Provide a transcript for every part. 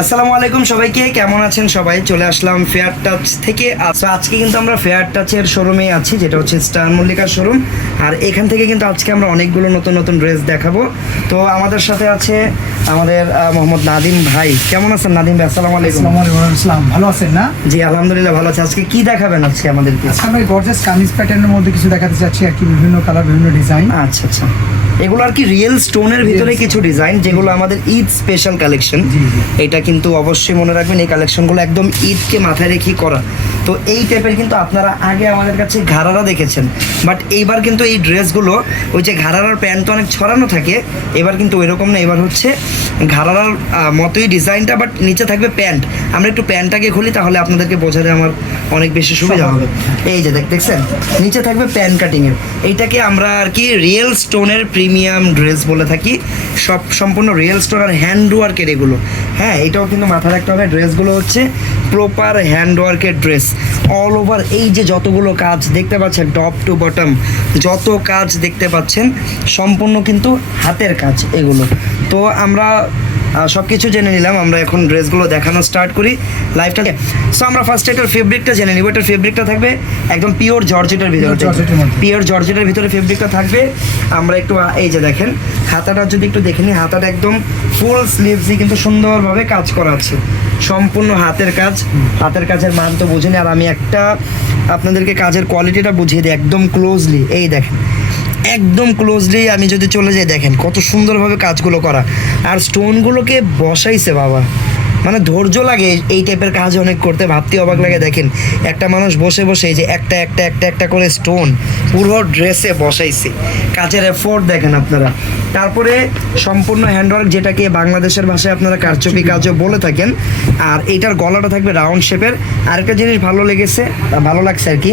আসসালামু আলাইকুম সবাইকে, কেমন আছেন সবাই? চলে আসলাম ফেয়ার টাচ থেকে। আজকে কিন্তু আমরা ফেয়ার টাচের শোরুমে আছি, যেটা হচ্ছে স্টার মল্লিকার শোরুম। আর এখান থেকে কিন্তু আজকে আমরা অনেকগুলো নতুন নতুন ড্রেস দেখাবো। তো আমাদের সাথে আছে আমাদের মোহাম্মদ নাদিম ভাই। কেমন আছেন নাদিম ভাই? আসসালামু আলাইকুম। আসসালাম, ভালো আছেন না? জি আলহামদুলিল্লাহ ভালো আছে। আজকে কি দেখাবেন আজকে আমাদেরকে? আজকে আমরা গর্জিয়াস কামিজ প্যাটার্নের মধ্যে কিছু দেখাতে চাচ্ছি আর কি, বিভিন্ন কালার, বিভিন্ন ডিজাইন। আচ্ছা আচ্ছা, এগুলো আর কি রিয়েল স্টোনের ভিতরে কিছু ডিজাইন, যেগুলো আমাদের ঈদ স্পেশাল কালেকশন। এটা কিন্তু অবশ্যই মনে রাখবেন, এই কালেকশনগুলো একদম ঈদকে মাথায় রেখে করা। তো এই টাইপের কিন্তু আপনারা আগে আমাদের কাছে ঘাড়ারা দেখেছেন, বাট এইবার কিন্তু এই ড্রেসগুলো ওই যে ঘাড়ারার প্যান্ট তো অনেক ছড়ানো থাকে, এবার কিন্তু ওইরকম না। এবার হচ্ছে ঘাড়ারার মতোই ডিজাইনটা, বাট নিচে থাকবে প্যান্ট। আমরা একটু প্যান্টটাকে খুলি, তাহলে আপনাদেরকে বোঝাতে আমার অনেক বেশি সুবিধা হবে। এই যে দেখছেন, নিচে থাকবে প্যান্ট কাটিংয়ের। এইটাকে আমরা আর কি রিয়েল স্টোনের প্রিমিয়াম ড্রেস বলে থাকি। সম্পূর্ণ রিয়েল স্টোন আর হ্যান্ড ওয়ার্কের এগুলো। হ্যাঁ, এটাও কিন্তু মাথায় রাখতে হবে, ড্রেসগুলো হচ্ছে প্রপার হ্যান্ড ওয়ার্কের ড্রেস। অল ওভার এই যে যতগুলো কাজ দেখতে পাচ্ছেন, টপ টু বটম যত কাজ দেখতে পাচ্ছেন, সম্পূর্ণ কিন্তু হাতের কাজ এগুলো। তো আমরা সব কিছু জেনে নিলাম, আমরা এখন ড্রেসগুলো দেখানো স্টার্ট করি লাইভটা। সো আমরা ফার্স্টে এটার ফেব্রিকটা জেনে নিব। এটার ফেব্রিকটা থাকবে একদম পিওর জর্জেটের ভিতরে, পিওর জর্জেটের ভিতরে ফেব্রিকটা থাকবে। আমরা একটু এই যে দেখেন, হাতাটা যদি একটু দেখে নিই, হাতাটা একদম ফুল স্লিভসই কিন্তু সুন্দরভাবে কাজ করা আছে, সম্পূর্ণ হাতের কাজ। হাতের কাজের মান তো বুঝিনি, আর আমি একটা আপনাদেরকে কাজের কোয়ালিটিটা বুঝিয়ে দিই একদম ক্লোজলি। এই দেখেন, একদম ক্লোজলি আমি যদি চলে যাই, দেখেন কত সুন্দরভাবে কাজগুলো করা। আর স্টোনগুলোকে বসাইছে বাবা, মানে ধৈর্য লাগে এই টাইপের কাজ অনেক করতে, ভাবতে অবাক লাগে। দেখেন একটা মানুষ বসে বসে এই যে একটা একটা একটা একটা করে স্টোন পুরো ড্রেসে বসাইছে, কাজের এফোর্ট দেখেন আপনারা। তারপরে সম্পূর্ণ হ্যান্ডওয়ার্ক, যেটাকে বাংলাদেশের ভাষায় আপনারা কারচুপি কাজও বলে থাকেন। আর এইটার গলাটা থাকবে রাউন্ড শেপের। আরেকটা জিনিস ভালো লাগছে আর কি,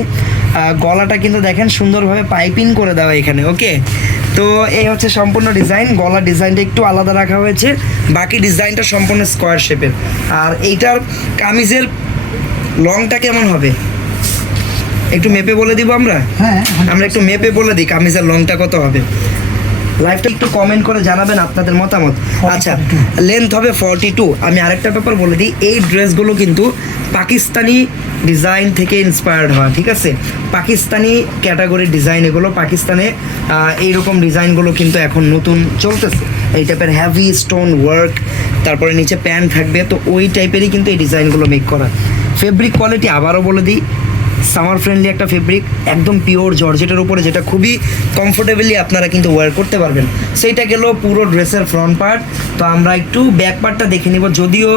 গলাটা কিন্তু দেখেন সুন্দরভাবে পাইপিং করে দেওয়া এখানে। ওকে, তো এই হচ্ছে সম্পূর্ণ ডিজাইন। গলার ডিজাইনটা একটু আলাদা রাখা হয়েছে, বাকি ডিজাইনটা সম্পূর্ণ স্কোয়ার শেপের। আর এইটার কামিজের লংটা কেমন হবে একটু মেপে বলে দিব আমরা। হ্যাঁ, আমরা একটু মেপে বলে দিই কামিজের লংটা কত হবে। লাইভটা একটু কমেন্ট করে জানাবেন আপনাদের মতামত। আচ্ছা, লেন্থ হবে 42। আমি আরেকটা ব্যাপার বলে দিই, এই ড্রেসগুলো কিন্তু পাকিস্তানি ডিজাইন থেকে ইন্সপায়ার্ড হওয়া, ঠিক আছে? পাকিস্তানি ক্যাটাগরির ডিজাইন এগুলো। পাকিস্তানে এইরকম ডিজাইনগুলো কিন্তু এখন নতুন চলতেছে, এই টাইপের হ্যাভি স্টোন ওয়ার্ক, তারপরে নিচে প্যান্ট থাকবে। তো ওই টাইপেরই কিন্তু এই ডিজাইনগুলো মেক করা। ফেব্রিক কোয়ালিটি আবারও বলে দিই, সামার ফ্রেন্ডলি একটা ফেব্রিক, একদম পিওর জর্জেটের উপরে, যেটা খুবই কমফোর্টেবলি আপনারা কিন্তু ওয়্যার করতে পারবেন। সেইটা গেল পুরো ড্রেসের ফ্রন্ট পার্ট। তো আমরা একটু ব্যাক পার্টটা দেখে নিব, যদিও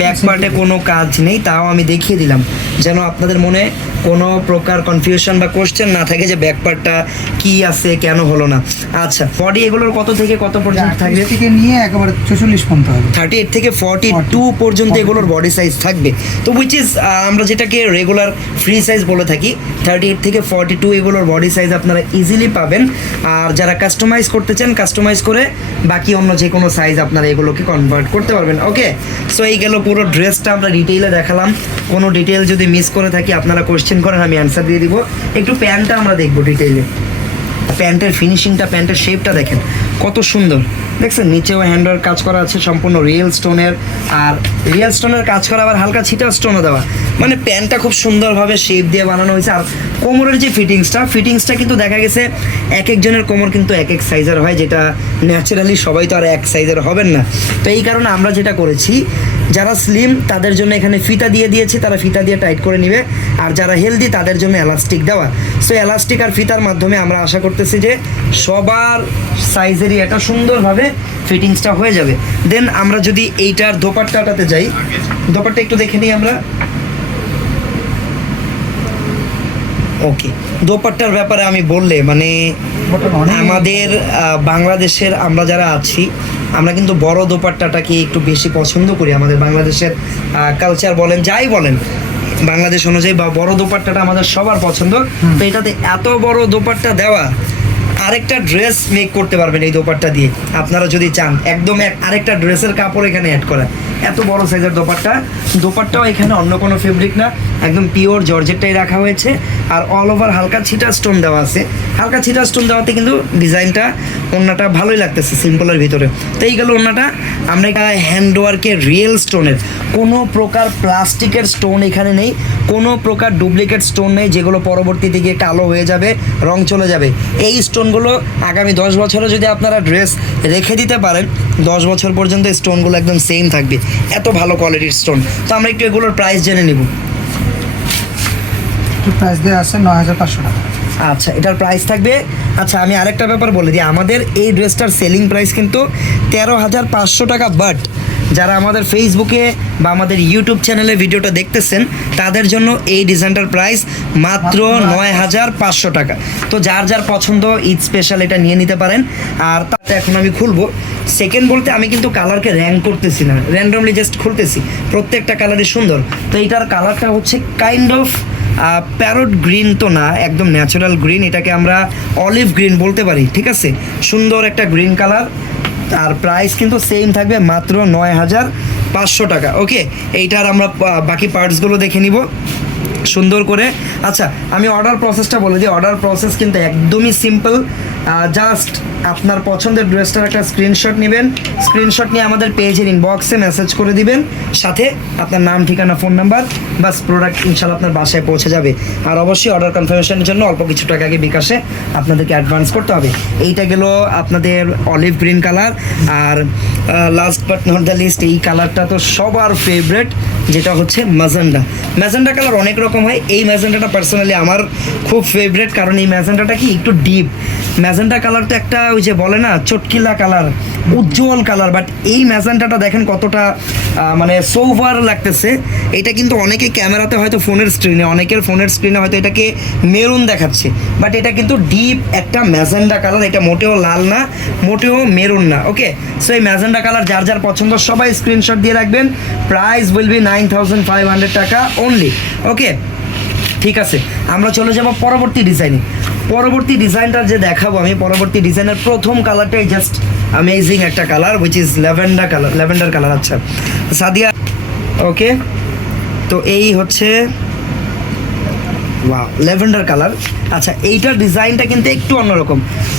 ব্যাক পার্টে কোনো কাজ নেই, তাও আমি দেখিয়ে দিলাম যেন আপনাদের মনে কোনো প্রকার কনফিউশন বা কোশ্চেন না থাকে যে ব্যাক পার্টটা কি আছে, কেন হলো না। আচ্ছা, বডি এগুলোর কত থেকে কত পর্যন্ত থাকবে? থেকে নিয়ে একেবারে 44 পর্যন্ত হবে, 38 থেকে 42 পর্যন্ত এগুলোর বডি সাইজ থাকবে। তো উইচ ইজ আমরা যেটাকে রেগুলার ফ্রি সাইজ বলে থাকি, 38 থেকে 42 এগুলোর বডি সাইজ আপনারা ইজিলি পাবেন। আর যারা কাস্টমাইজ করতে চান, কাস্টমাইজ করে বাকি অন্য যে কোনো সাইজ আপনারা এগুলোকে কনভার্ট করতে পারবেন। ওকে, সো এই গেল পুরো ড্রেসটা আমরা ডিটেইলে দেখালাম। কোনো ডিটেল যদি মিস করে থাকি আপনারা কোশ্চেন করেন, আমি অ্যান্সার দিয়ে দিব। একটু প্যান্টটা আমরা দেখবো ডিটেইলে। প্যান্টের ফিনিশিংটা, প্যান্টের শেপটা দেখেন কত সুন্দর। দেখছেন নিচেও হ্যান্ডওয়ার্ক কাজ করা আছে, সম্পূর্ণ রিয়েল স্টোনের। আর রিয়েল স্টোনের কাজ করা, আবার হালকা ছিটা স্টোনও দেওয়া, মানে প্যান্টটা খুব সুন্দরভাবে শেপ দিয়ে বানানো হয়েছে। আর কোমরের যে ফিটিংসটা কিন্তু দেখা গেছে এক একজনের কোমর কিন্তু এক এক সাইজের হয়, যেটা ন্যাচারালি সবাই তো আর এক সাইজের হবেন না। তো এই কারণে আমরা যেটা করেছি, যারা স্লিম তাদের জন্য এখানে ফিতা দিয়ে দিয়েছি, তারা ফিতা দিয়ে টাইট করে নেবে। আর যারা হেলদি তাদের জন্য এলাস্টিক দেওয়া। সো এলাস্টিক আর ফিতার মাধ্যমে আমরা আশা করতেছি যে সবার সাইজেরই একটা সুন্দরভাবে ফিটিংসটা হয়ে যাবে। দেন আমরা যদি এইটার দোপাট্টাটাতে যাই, দোপাট্টা একটু দেখে নিই আমরা। ওকে, দোপাট্টার ব্যাপারে আমি বললে মানে আমাদের বাংলাদেশের আমরা যারা আছি, আমরা কিন্তু বড় দোপাট্টাটাকে একটু বেশি পছন্দ করি। আমাদের বাংলাদেশের কালচার বলেন, যাই বলেন, বাংলাদেশ অনুযায়ী বা বড় দোপাট্টাটা আমাদের সবার পছন্দ। তো এটাতে এত বড় দোপাট্টা দেওয়া, আরেকটা ড্রেস মেক করতে পারবেন এই দোপাট্টা দিয়ে আপনারা যদি চান, একদম আরেকটা ড্রেসের কাপড় এখানে অ্যাড করা। এত বড় সাইজের দোপাট্টাও এখানে অন্য কোনো ফেব্রিক না, একদম পিওর জর্জেটটাই রাখা হয়েছে, আর অল ওভার হালকা ছিটা স্টোন দেওয়া আছে। হালকা ছিটা স্টোন দেওয়াতে কিন্তু ডিজাইনটা ওড়নাটা ভালোই লাগতেছে সিম্পলের ভিতরে। তো এই গেল ওড়নাটা। আমরা এটা হ্যান্ডওয়ার্কের রিয়েল স্টোনের, কোনো প্রকার প্লাস্টিকের স্টোন এখানে নেই, কোনো প্রকার ডুপ্লিকেট স্টোন নেই যেগুলো পরবর্তীতে গিয়ে কালো হয়ে যাবে, রং চলে যাবে। এই স্টোনগুলো আগামী 10 বছরে যদি আপনারা ড্রেস রেখে দিতে পারেন, 10 বছর পর্যন্ত স্টোনগুলো একদম সেম থাকবে, এত ভালো কোয়ালিটির স্টোন। তো আমরা একটু এগুলোর প্রাইস জেনে নিব। প্রাইস দেওয়া আছে 9500 টাকা। আচ্ছা, এটার প্রাইস থাকবে। আচ্ছা, আমি আরেকটা ব্যাপার বলে দিই, আমাদের এই ড্রেসটার সেলিং প্রাইস কিন্তু 13,500 টাকা। বাট যারা আমাদের ফেসবুকে বা আমাদের ইউটিউব চ্যানেলে ভিডিওটা দেখতেছেন, তাদের জন্য এই ডিজাইনটার প্রাইস মাত্র 9,500 টাকা। তো যার যার পছন্দ ঈদ স্পেশাল এটা নিয়ে নিতে পারেন। আর তাতে এখন আমি খুলবো। সেকেন্ড বলতে আমি কিন্তু কালারকে র্যাঙ্ক করতেছি না, র্যান্ডমলি জাস্ট খুলতেছি, প্রত্যেকটা কালারই সুন্দর। তো এইটার কালারটা হচ্ছে কাইন্ড অফ প্যারট গ্রিন তো না, একদম ন্যাচারাল গ্রিন, এটাকে আমরা অলিভ গ্রিন বলতে পারি, ঠিক আছে? সুন্দর একটা গ্রিন কালার। আর প্রাইস কিন্তু সেম থাকবে মাত্র 9,500 টাকা। ওকে, এইটার আমরা বাকি পার্টসগুলো দেখে নিব সুন্দর করে। আচ্ছা, আমি অর্ডার প্রসেসটা বলে দিই। অর্ডার প্রসেস কিন্তু একদমই সিম্পল। জাস্ট আপনার পছন্দের ড্রেসটার একটা স্ক্রিনশট নেবেন, স্ক্রিনশট নিয়ে আমাদের পেজের ইনবক্সে মেসেজ করে দিবেন, সাথে আপনার নাম, ঠিকানা, ফোন নাম্বার, বাস প্রোডাক্ট ইনশাল্লাহ আপনার বাসায় পৌঁছে যাবে। আর অবশ্যই অর্ডার কনফার্মেশনের জন্য অল্প কিছু টাকা আগে বিকাশে আপনাদেরকে অ্যাডভান্স করতে হবে। এইটা গেল আপনাদের অলিভ গ্রিন কালার। আর last but not the least, এই কালারটা তো সবার ফেভারেট, যেটা হচ্ছে ম্যাজেন্ডা। ম্যাজেন্ডা কালার অনেক রকম হয়, এই ম্যাজেন্ডাটা পার্সোনালি আমার খুব ফেভারেট, কারণ এই ম্যাজেন্ডাটা কি একটু ডিপ। ম্যাজেন্টা কালার তো একটা ওই যে বলে না চটকিলা কালার, উজ্জ্বল কালার, বাট এই ম্যাজেন্টাটা দেখেন কতটা মানে সোভার লাগতেছে। এটা কিন্তু অনেকে ক্যামেরাতে হয়তো ফোনের স্ক্রিনে, অনেকের ফোনের স্ক্রিনে হয়তো এটাকে মেরুন দেখাচ্ছে, বাট এটা কিন্তু ডিপ একটা ম্যাজেন্ডা কালার। এটা মোটেও লাল না, মোটেও মেরুন না। ওকে, সো এই ম্যাজেন্ডা কালার যার যার পছন্দ সবাই স্ক্রিনশট দিয়ে রাখবেন। প্রাইস উইল বি 9,500 টাকা অনলি। ওকে, ঠিক আছে, আমরা চলে যাব পরবর্তী ডিজাইনে। পরবর্তী ডিজাইনটা যে দেখাবো আমি, পরবর্তী ডিজাইনের প্রথম কালারটাই জাস্ট অ্যামেজিং একটা colour, which is lavender colour. আচ্ছা সাদিয়া, ওকে, তো এই হচ্ছে ওয়াও ল্যাভেন্ডার কালার। আচ্ছা, এইটার ডিজাইনটা কিন্তু একটু অন্যরকম।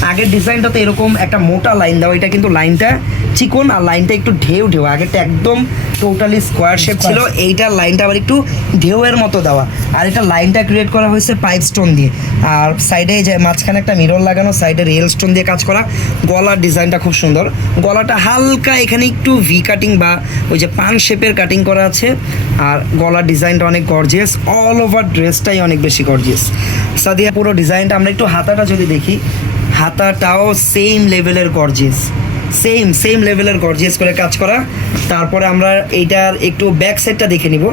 আগের ডিজাইনটা তো এরকম একটা মোটা লাইন দেওয়া, এটা কিন্তু লাইনটা চিকন আর লাইনটা একটু ঢেউ। আগেরটা একদম টোটালি স্কোয়ার শেপ ছিল, এইটার লাইনটা আবার একটু ঢেউয়ের মতো দেওয়া। আর এটা লাইনটা ক্রিয়েট করা হয়েছে পাইপ স্টোন দিয়ে, আর সাইডে যে মাঝখানে একটা মিরর লাগানো, সাইডে রিয়েল স্টোন দিয়ে কাজ করা। গলার ডিজাইনটা খুব সুন্দর, গলাটা হালকা এখানে একটু ভি কাটিং বা ওই যে পান শেপের কাটিং করা আছে। আর গলার ডিজাইনটা অনেক গর্জিয়াস, অল ওভার ড্রেসটাই অনেক বেশি গর্জিয়াস। সাদিয়া, পুরো ডিজাইনটা আমরা একটু হাতাটা যদি দেখি, হাতাটাও সেম লেভেলের গর্জিয়াস, সেম লেভেলের গর্জিয়াস করে কাজ করা। তারপরে আমরা এইটার একটু ব্যাক সাইডটা দেখে নিব।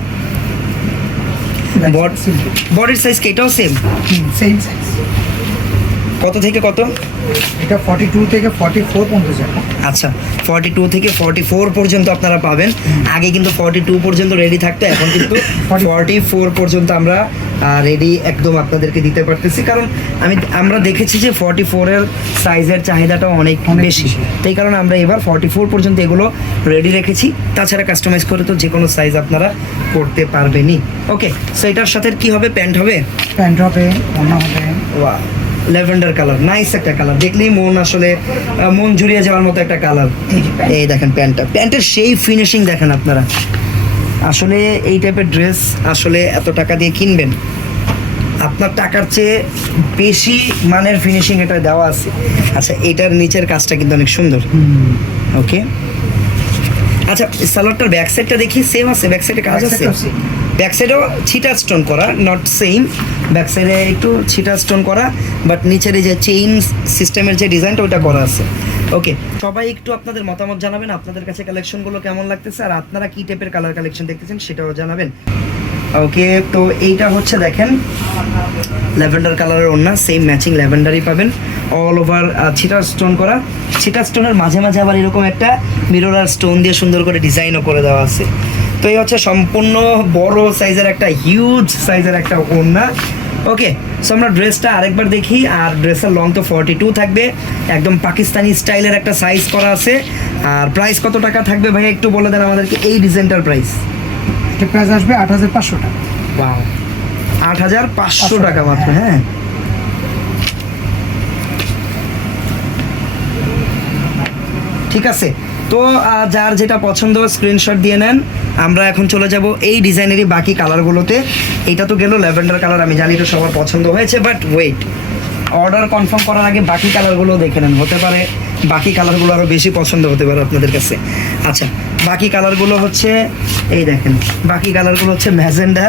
বডির সাইজ কি এটাও সেম সেম সাইজ। কত থেকে কত? এটা 42 থেকে 44 পর্যন্ত যাবে। আচ্ছা, 42 থেকে 44 পর্যন্ত আপনারা পাবেন। আগে কিন্তু 42 পর্যন্ত রেডি থাকতো, এখন কিন্তু 44 পর্যন্ত আমরা রেডি একদম আপনাদেরকে দিতে পারতেছি। কারণ আমরা দেখেছি যে 44-এর সাইজের চাহিদাটাও অনেক বেশি, তাই কারণে আমরা এবার 44 পর্যন্ত এগুলো রেডি রেখেছি। তাছাড়া কাস্টমাইজ করে তো যে কোনো সাইজ আপনারা করতে পারবেনই। ওকে, সো এটার সাথে কি হবে? প্যান্ট হবে, প্যান্ট হবে, ওড়না হবে। ওয়াও, ল্যাভেন্ডার কালার, নাইস একটা কালার, দেখলেই মন আসলে মন জুড়িয়ে যাওয়ার মতো একটা কালার। এই দেখেন প্যান্টের সেই ফিনিশিং দেখেন আপনারা। আসলে এই টাইপের ড্রেস আসলে এত টাকা দিয়ে কিনবেন, আপনার টাকার চেয়ে বেশি মানের ফিনিশিং এটা দেওয়া আছে। আচ্ছা, এটার নিচের কাজটা কিন্তু অনেক সুন্দর। ওকে, আচ্ছা সালোয়ারটার ব্যাক সাইডটা দেখি, সেম আছে? ব্যাক সাইডে কাজ আছে, ব্যাক সাইডেও ছিটা স্টোন করা, নট সেম, ব্যাক সাইডে একটু ছিটা স্টোন করা, বাট নিচের এই যে চেইন সিস্টেমের যে ডিজাইনটা ওটা করা আছে। ওকে, সবাই একটু আপনাদের মতামত জানাবেন, আপনাদের কাছে কালেকশনগুলো কেমন লাগতেছে, আর আপনারা কী টাইপের কালার কালেকশন দেখতেছেন সেটাও জানাবেন। ওকে, তো এইটা হচ্ছে দেখেন ল্যাভেন্ডার কালারের ওড়না, সেম ম্যাচিং ল্যাভেন্ডারই পাবেন, অল ওভার ছিটা স্টোন করা। ছিটা স্টোনের মাঝে মাঝে আবার এরকম একটা মিরর আর স্টোন দিয়ে সুন্দর করে ডিজাইনও করে দেওয়া আছে। তো এই হচ্ছে সম্পূর্ণ বড় সাইজের একটা হিউজ সাইজের একটা ওড়না। ওকে, সো আমরা ড্রেসটা আরেকবার দেখি। আর ড্রেসের লং তো 42 থাকবে, একদম পাকিস্তানি স্টাইলের একটা সাইজ করা আছে। আর প্রাইস কত টাকা থাকবে ভাই একটু বলে দেন আমাদেরকে এই ডিজাইনটার প্রাইস? এটা প্রাইস আসবে 8,500 টাকা। ওয়াও, 8,500 টাকা মাত্র। হ্যাঁ, ঠিক আছে। তো যার যেটা পছন্দ স্ক্রিনশট দিয়ে নেন। আমরা এখন চলে যাব এই ডিজাইনেরই বাকি কালারগুলোতে। এটা তো গেল ল্যাভেন্ডার কালার, আমি জানি তো সবার পছন্দ হয়েছে, বাট ওয়েট, অর্ডার কনফার্ম করার আগে বাকি কালারগুলো দেখে নেন, হতে পারে বাকি কালারগুলো আরও বেশি পছন্দ হতে পারে আপনাদের কাছে। আচ্ছা, বাকি কালারগুলো হচ্ছে এই দেখেন, বাকি কালারগুলো হচ্ছে ম্যাজেন্ডা,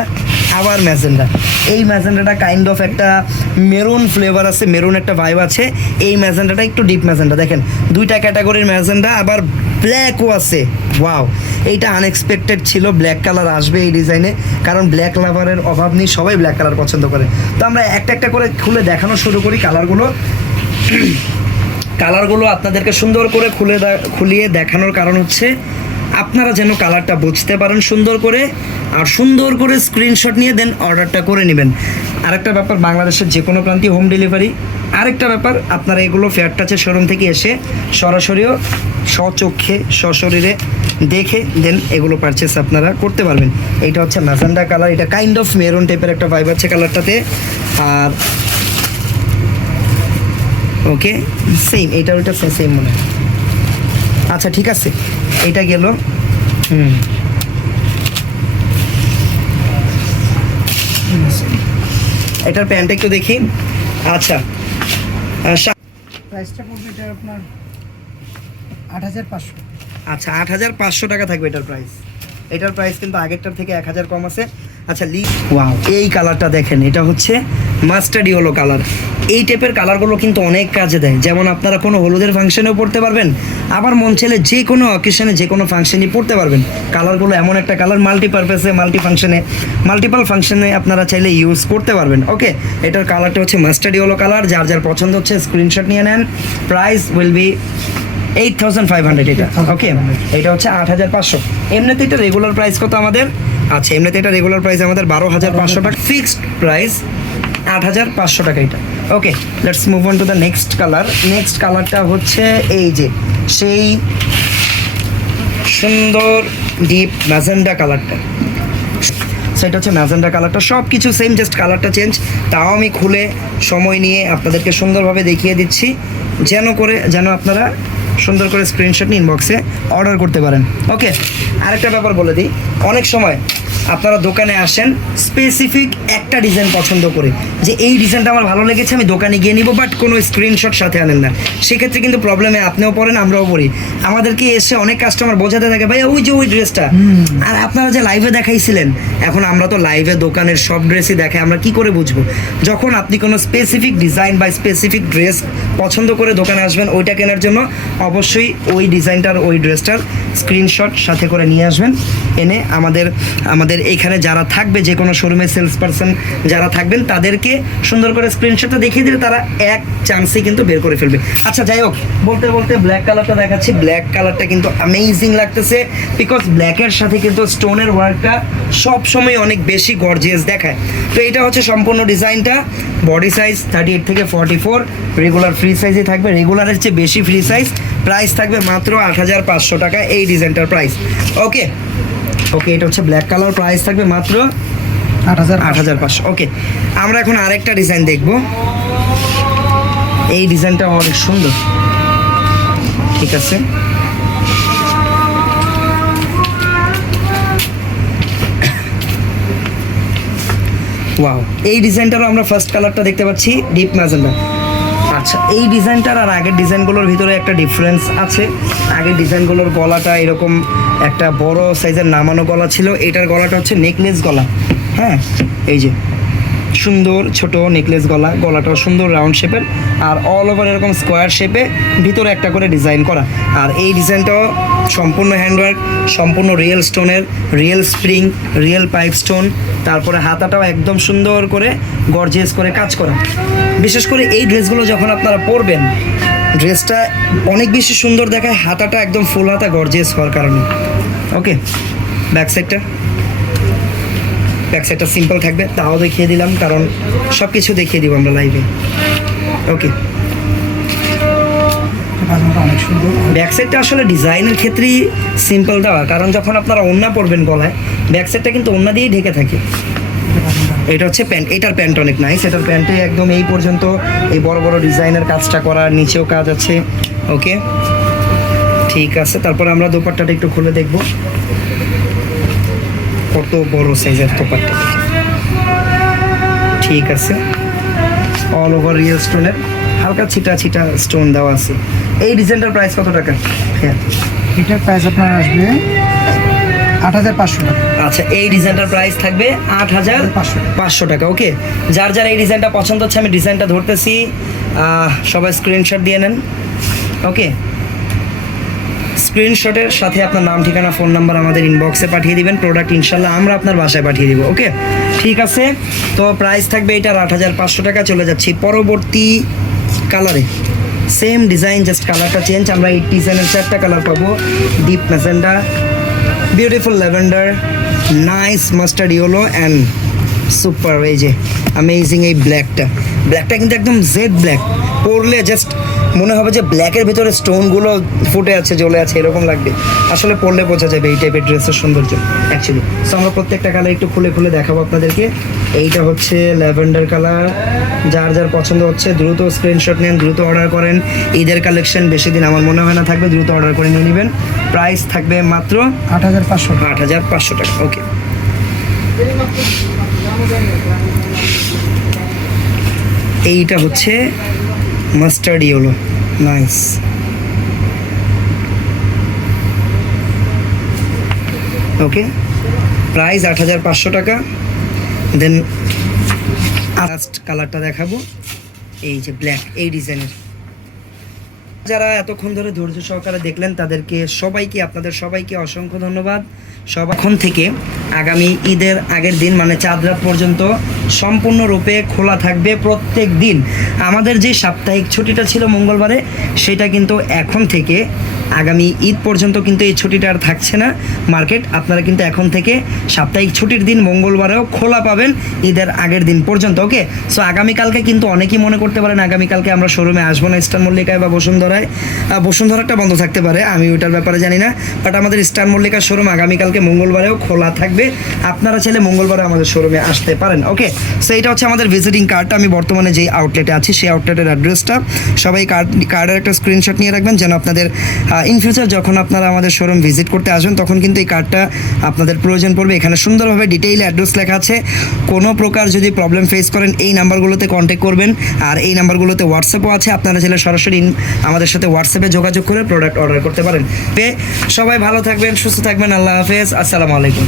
আবার ম্যাজেন্ডা। এই ম্যাজেন্ডাটা কাইন্ড অফ একটা মেরুন ফ্লেভার আছে, মেরুন একটা ভাইব আছে। এই ম্যাজেন্ডাটা একটু ডিপ ম্যাজেন্ডা, দেখেন দুইটা ক্যাটাগরির ম্যাজেন্ডা, আবার ব্ল্যাকও আছে। ওয়াও, এইটা আনএক্সপেক্টেড ছিল, ব্ল্যাক কালার আসবে এই ডিজাইনে, কারণ ব্ল্যাক লাভারের অভাব নেই, সবাই ব্ল্যাক কালার পছন্দ করে। তো আমরা একটা একটা করে খুলে দেখানো শুরু করি কালারগুলো। কালারগুলো আপনাদেরকে সুন্দর করে খুলিয়ে দেখানোর কারণ হচ্ছে আপনারা যেন কালারটা বুঝতে পারেন সুন্দর করে, আর সুন্দর করে স্ক্রিনশট নিয়ে দেন অর্ডারটা করে নেবেন। আরেকটা ব্যাপার, বাংলাদেশের যে কোনো প্রান্তে হোম ডেলিভারি। আরেকটা ব্যাপার, আপনারা এগুলো ফেয়ার টাচের শোরুম থেকে এসে সরাসরিও স্বচক্ষে সশরীরে দেখে দেন এগুলো পারচেস আপনারা করতে পারবেন। এইটা হচ্ছে ম্যাজেন্ডা কালার, এটা কাইন্ড অফ মেরুন টাইপের একটা ভাইব আছে কালারটাতে। আর ওকে, সেম, এটা ওইটা সেম মনে হয়। আচ্ছা ঠিক আছে, এটা গেল। এটার প্যান্টটা একটু দেখি। আচ্ছা, প্রাইসটা পড়বে এটা আপনার 8,500। আচ্ছা 8,500 টাকা থাকবে এটার প্রাইস। এটার প্রাইস কিন্তু আগেরটার থেকে 1,000 কম আছে। আচ্ছা ওয়াও, এই কালারটা দেখেন, এটা হচ্ছে মাস্টার্ড ইয়েলো কালার। এই টাইপের কালারগুলো কিন্তু অনেক কাজে দেয়, যেমন আপনারা কোনো হলুদের ফাংশনেও পড়তে পারবেন, আবার মন চাইলে যে কোনো অকেশনে যে কোনো ফাংশনই পড়তে পারবেন। কালারগুলো এমন একটা কালার, মাল্টিপারপাসে মাল্টিপল ফাংশনে আপনারা চাইলে ইউজ করতে পারবেন। ওকে, এটার কালারটা হচ্ছে মাস্টার্ড ইয়েলো কালার। যার যার পছন্দ হচ্ছে স্ক্রিনশট নিয়ে নেন। প্রাইস উইল বি 8,500 এটা। ওকে, এটা হচ্ছে 8,500। এমনিতে এটা রেগুলার প্রাইস কত আমাদের? আচ্ছা, এমনিতে এটা রেগুলার প্রাইস আমাদের 12,500 টাকা, ফিক্সড প্রাইস 8,500 টাকা এটা। Okay, let's move on to the next colour. Next কালারটা হচ্ছে এই যে সেই সুন্দর ডিপ ম্যাজেন্ডা কালারটা। সেটা হচ্ছে ম্যাজেন্ডা কালারটা, সব কিছু সেম, জাস্ট কালারটা চেঞ্জ। তাও আমি খুলে সময় নিয়ে আপনাদেরকে সুন্দরভাবে দেখিয়ে দিচ্ছি, যেন আপনারা সুন্দর করে স্ক্রিনশট নিয়ে ইনবক্সে অর্ডার করতে পারেন। ওকে, আরেকটা ব্যাপার বলে দিই, অনেক সময় আপনারা দোকানে আসেন স্পেসিফিক একটা ডিজাইন পছন্দ করে, যে এই ডিজাইনটা আমার ভালো লেগেছে, আমি দোকানে গিয়ে নিব, বাট কোনো স্ক্রিনশট সাথে আনেন না। সেক্ষেত্রে কিন্তু প্রবলেমে আপনিও পড়েন, আমরাও পড়ি। আমাদেরকে এসে অনেক কাস্টমার বোঝাতে থাকে, ভাই ওই যে ওই ড্রেসটা, আর আপনারা যে লাইভে দেখাইছিলেন। এখন আমরা তো লাইভে দোকানের সব ড্রেসই দেখাই, আমরা কি করে বুঝবো? যখন আপনি কোনো স্পেসিফিক ডিজাইন বা স্পেসিফিক ড্রেস পছন্দ করে দোকানে আসবেন ওইটা কেনার জন্য, অবশ্যই ওই ডিজাইনটার ওই ড্রেসটার স্ক্রিনশট সাথে করে নিয়ে আসবেন। এনে আমাদের এখানে যারা থাকবে, যে কোনো শোরুমের সেলস পারসন যারা থাকবেন, তাদেরকে সুন্দর করে স্ক্রিনশটটা দেখিয়ে দিলে তারা এক চান্সে কিন্তু বের করে ফেলবে। আচ্ছা যাই হোক, বলতে বলতে ব্ল্যাক কালারটা দেখাচ্ছি। ব্ল্যাক কালারটা কিন্তু অ্যামেজিং লাগতেছে, বিকজ ব্ল্যাকের সাথে কিন্তু স্টোনের ওয়ার্কটা সবসময় অনেক বেশি গর্জিয়াস দেখায়। তো এটা হচ্ছে সম্পূর্ণ ডিজাইনটা। বডি সাইজ 38 থেকে 44, রেগুলার ফ্রি সাইজই থাকবে, রেগুলারের চেয়ে বেশি ফ্রি সাইজ। প্রাইস থাকবে মাত্র 8,500 টাকা এই ডিজাইনটার প্রাইস। ওকে, এটা হচ্ছে ব্ল্যাক কালার, প্রাইস থাকবে মাত্র 8,500। ওকে, আমরা এখন আরেকটা ডিজাইন দেখব। এই ডিজাইনটা অনেক সুন্দর, ঠিক আছে। ওয়াও, এই ডিজাইনটারও আমরা ফার্স্ট কালারটা দেখতে পাচ্ছি, ডিপ ম্যাজেন্ডা। আচ্ছা, এই ডিজাইনটার আর আগের ডিজাইনগুলোর ভিতরে একটা ডিফারেন্স আছে। আগের ডিজাইনগুলোর গলাটা এরকম একটা বড় সাইজের নামানো গলা ছিল, এটার গলাটা হচ্ছে নেকলেস গলা। হ্যাঁ, এই যে সুন্দর ছোট নেকলেস গলাটাও সুন্দর রাউন্ড শেপের, আর অল ওভার এরকম স্কোয়ার শেপে ভিতরে একটা করে ডিজাইন করা। আর এই ডিজাইনটাও সম্পূর্ণ হ্যান্ডওয়ার্ক, সম্পূর্ণ রিয়েল স্টোনের, real spring, real pipe stone. তারপরে হাতাটাও একদম সুন্দর করে গর্জিয়াস করে কাজ করা। বিশেষ করে এই ড্রেসগুলো যখন আপনারা পরবেন, ড্রেসটা অনেক বেশি সুন্দর দেখায়, হাতাটা একদম ফুল হাতা গর্জিয়াস হওয়ার কারণে। ওকে, ব্যাক সাইডটা সিম্পল থাকবে, তাও দেখিয়ে দিলাম, কারণ সব কিছু দেখিয়ে দিব আমরা লাইভে। ওকে, অনেক সুন্দর। ব্যাক সাইডটা আসলে ডিজাইনের ক্ষেত্রেই সিম্পল দেওয়া, কারণ যখন আপনারা ওড়না পরবেন গলায়, ব্যাক সাইডটা কিন্তু ওড়না দিয়েই ঢেকে থাকে। এটা হচ্ছে প্যান্ট, এটার প্যান্ট অনেক নাইস, এটার প্যান্টে একদম এই পর্যন্ত এই বড় বড় ডিজাইনের কাজটা করা, নিচেও কাজ আছে। ওকে, ঠিক আছে। তারপর আমরা দোপাট্টাটা একটু খুলে দেখব, কত বড় সাইজের দোপাট্টা। ঠিক আছে, অল ওভার রিয়েল স্টোনের হালকা ছিটা ছিটা স্টোন দেওয়া আছে। এই ডিজাইনটার প্রাইস কত টাকা? হ্যাঁ, এটার প্রাইস আপনার আসবে 8,500 টাকা। আচ্ছা, এই ডিজাইনটার প্রাইস থাকবে 8,500 টাকা। ওকে, যার যার এই ডিজাইনটা পছন্দ হচ্ছে, আমি ডিজাইনটা ধরতেছি, সবাই স্ক্রিনশট দিয়ে নেন। ওকে, স্ক্রিনশটের সাথে আপনার নাম, ঠিকানা, ফোন নাম্বার আমাদের ইনবক্সে পাঠিয়ে দিবেন। প্রোডাক্ট ইনশাল্লাহ আমরা আপনার বাসায় পাঠিয়ে দিব। ওকে, ঠিক আছে। তো প্রাইস থাকবে এটার 8,500 টাকা। চলে যাচ্ছি পরবর্তী কালারে, সেম ডিজাইন, জাস্ট কালারটা চেঞ্জ। আমরা এই ডিজাইনের 4টা কালার পাবো, deep magenta, beautiful lavender, nice mustard yellow and super, এই যে অ্যামেজিং এই ব্ল্যাকটা। ব্ল্যাকটা কিন্তু একদম জেড ব্ল্যাক, পরলে জাস্ট মনে হবে যে ব্ল্যাকের ভিতরে স্টোনগুলো ফুটে আছে, জ্বলে আছে, এরকম লাগবে। আসলে পরলে বোঝা যাবে এই টাইপের ড্রেসের সৌন্দর্য অ্যাকচুয়ালি। সো আমরা প্রত্যেকটা কালার একটু খুলে খুলে দেখাবো আপনাদেরকে। এইটা হচ্ছে ল্যাভেন্ডার কালার, যার যার পছন্দ হচ্ছে দ্রুত স্ক্রিনশট নেন, দ্রুত অর্ডার করেন। ঈদের কালেকশন বেশি দিন আমার মনে হয় না থাকবে, দ্রুত অর্ডার করে নিয়ে নেবেন। প্রাইস থাকবে মাত্র 8,500 টাকা। ওকে, এইটা হচ্ছে মাস্টার্ড ইয়েলো, নাইস। ওকে, প্রাইস 8,500 টাকা। দেন লাস্ট কালারটা দেখাবো, এই যে ব্ল্যাক, এই ডিজাইনের। যারা এতক্ষণ ধরে ধৈর্য সহকারে দেখলেন তাদেরকে সবাইকে, আপনাদের সবাইকে অসংখ্য ধন্যবাদ। এখন থেকে আগামী ঈদের আগের দিন মানে চাঁদ রাত পর্যন্ত সম্পূর্ণরূপে খোলা থাকবে প্রত্যেক দিন। আমাদের যে সাপ্তাহিক ছুটিটা ছিল মঙ্গলবারে, সেটা কিন্তু এখন থেকে আগামী ঈদ পর্যন্ত কিন্তু এই ছুটিটা আর থাকছে না। মার্কেট আপনারা কিন্তু এখন থেকে সাপ্তাহিক ছুটির দিন মঙ্গলবারেও খোলা পাবেন ঈদের আগের দিন পর্যন্ত। ওকে, সো আগামীকালকে কিন্তু অনেকেই মনে করতে পারেন আগামীকালকে আমরা শোরুমে আসবো না, স্টার মল্লিকায় বা বসুন্ধরায়। বসুন্ধরাটা বন্ধ থাকতে পারে, আমি ওইটার ব্যাপারে জানি না, বাট আমাদের স্টার মল্লিকা শোরুম আগামীকালকে মঙ্গলবারেও খোলা থাকবে। আপনারা চাইলে মঙ্গলবারে আমাদের শোরুমে আসতে পারেন। ওকে, সো এটা হচ্ছে আমাদের ভিজিটিং কার্ডটা। আমি বর্তমানে যেই আউটলেটে আছি সেই আউটলেটের অ্যাড্রেসটা সবাই কার্ডের একটা স্ক্রিনশট নিয়ে রাখবেন, যেন আপনাদের ইন ফিউচার যখন আপনারা আমাদের শোরুম ভিজিট করতে আসবেন তখন কিন্তু এই কার্ডটা আপনাদের প্রয়োজন পড়বে। এখানে সুন্দরভাবে ডিটেইল অ্যাড্রেস লেখা আছে। কোনো প্রকার যদি প্রবলেম ফেস করেন এই নাম্বারগুলোতে কন্ট্যাক্ট করবেন, আর এই নাম্বারগুলোতে হোয়াটসঅ্যাপও আছে। আপনারা চাইলে সরাসরি আমাদের সাথে হোয়াটসঅ্যাপে যোগাযোগ করে প্রোডাক্ট অর্ডার করতে পারেন। সবাই ভালো থাকবেন, সুস্থ থাকবেন, আল্লাহ হাফেজ, আসসালামু আলাইকুম।